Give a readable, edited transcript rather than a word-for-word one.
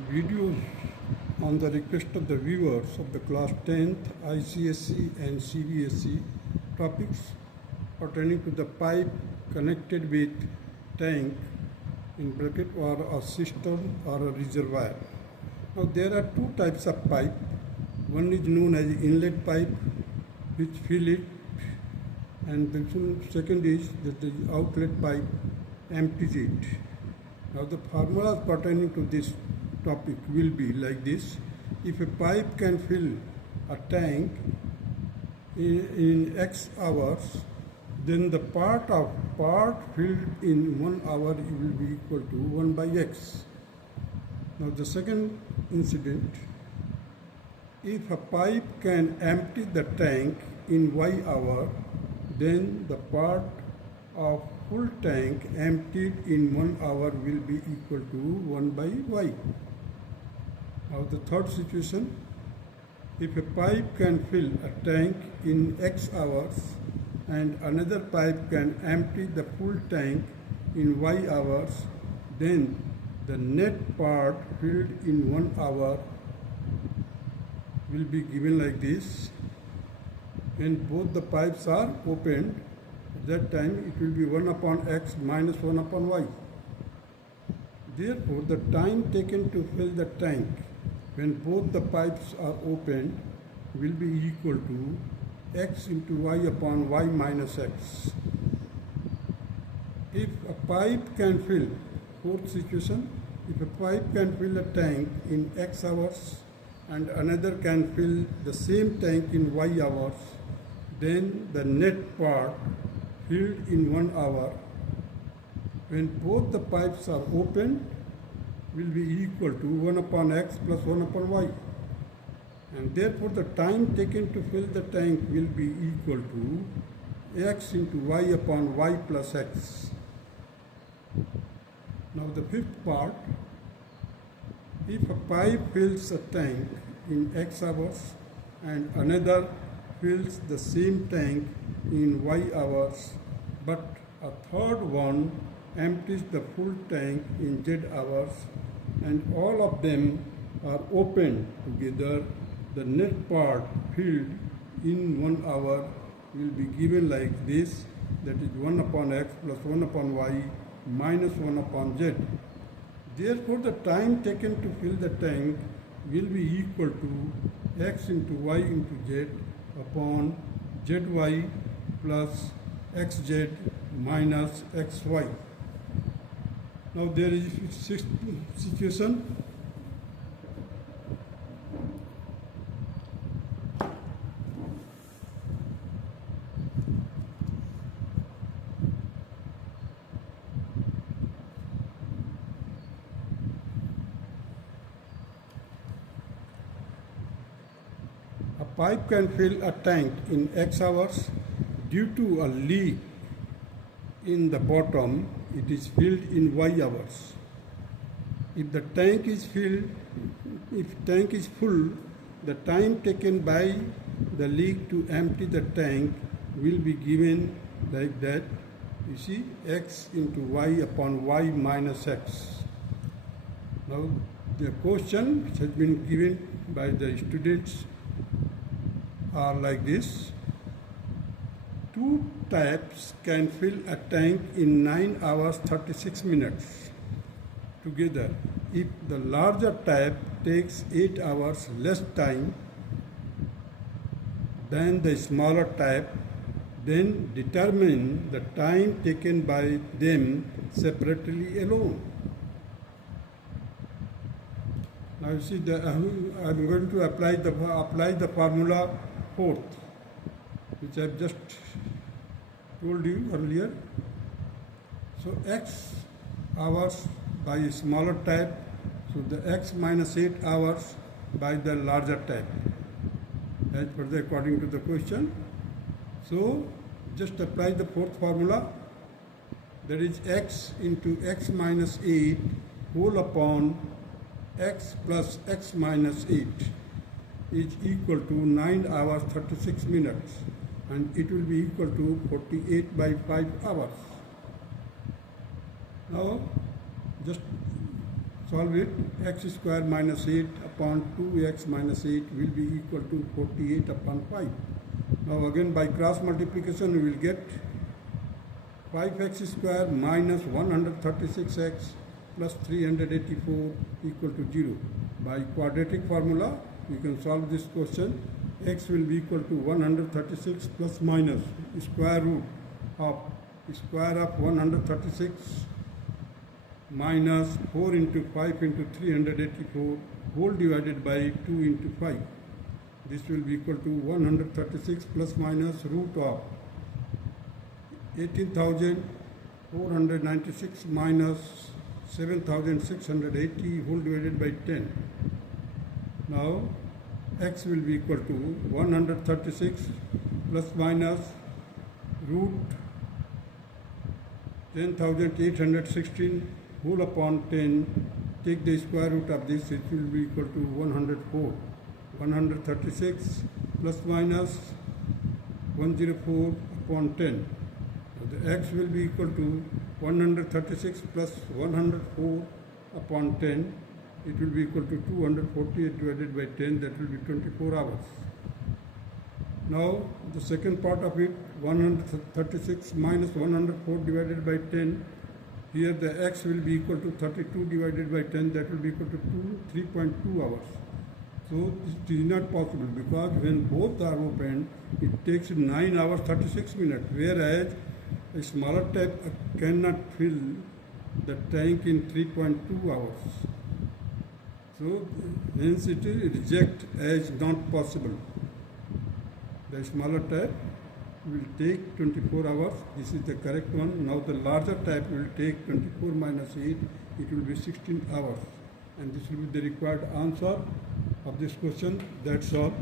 videos on the request of the viewers of the class 10th ICSE and CBSE topics pertaining to the pipe connected with tank in bracket or a cistern or a reservoir. Now there are two types of pipe. One is known as inlet pipe which fill it, and the second is that the outlet pipe empties it. Now the formulas pertaining to this topic will be like this. If a pipe can fill a tank in X hours, then the part filled in 1 hour will be equal to 1 by X. Now the second incident, if a pipe can empty the tank in Y hour, then the part of full tank emptied in 1 hour will be equal to 1 by Y. Now the third situation, if a pipe can fill a tank in X hours and another pipe can empty the full tank in Y hours, then the net part filled in 1 hour will be given like this. When both the pipes are opened, at that time it will be 1 upon X minus 1 upon Y. Therefore, the time taken to fill the tank when both the pipes are opened will be equal to X into Y upon Y minus X. If a pipe can fill, fourth situation, if a pipe can fill a tank in X hours and another can fill the same tank in Y hours, then the net part filled in 1 hour when both the pipes are opened will be equal to 1 upon X plus 1 upon Y. And therefore the time taken to fill the tank will be equal to X into Y upon Y plus X. Now the fifth part, if a pipe fills a tank in X hours and another fills the same tank in Y hours, but a third one empties the full tank in Z hours, and all of them are opened together, the net part filled in 1 hour will be given like this, that is 1 upon X plus 1 upon Y minus 1 upon Z. Therefore, the time taken to fill the tank will be equal to X into Y into Z upon ZY plus XZ minus XY. Now there is sixth situation. A pipe can fill a tank in X hours. Due to a leak in the bottom, it is filled in Y hours. If the tank is full, the time taken by the leak to empty the tank will be given like that. You see, X into Y upon Y minus X. Now the question which has been given by the students are like this. Two taps can fill a tank in 9 hours 36 minutes together. If the larger tap takes 8 hours less time than the smaller tap, then determine the time taken by them separately alone. Now you see, I'm going to apply the formula fourth, which I have just told you earlier. So X hours by a smaller tap, so the X minus 8 hours by the larger tap, as per the according to the question. So just apply the fourth formula, that is X into X minus 8 whole upon X plus X minus 8 is equal to 9 hours 36 minutes, and it will be equal to 48 by 5 hours. Now just solve it. X square minus 8 upon 2x minus 8 will be equal to 48 upon 5. Now again by cross multiplication we will get 5x square minus 136x plus 384 equal to 0. By quadratic formula we can solve this question. X will be equal to 136 plus minus square root of 136 minus 4 into 5 into 384 whole divided by 2 into 5. This will be equal to 136 plus minus root of 18,496 minus 7,680 whole divided by 10. Now x will be equal to 136 plus minus root 10,816 whole upon 10. Take the square root of this, it will be equal to 104. 136 plus minus 104 upon 10. So the x will be equal to 136 plus 104 upon 10. It will be equal to 248 divided by 10, that will be 24 hours. Now the second part of it, 136 minus 104 divided by 10. Here the x will be equal to 32 divided by 10, that will be equal to 3.2 hours. So it is not possible because when both are opened, it takes 9 hours 36 minutes, whereas a smaller tap cannot fill the tank in 3.2 hours. So hence it is rejected as not possible. The smaller tap will take 24 hours. This is the correct one. Now the larger tap will take 24 minus 8. It will be 16 hours. And this will be the required answer of this question. That's all.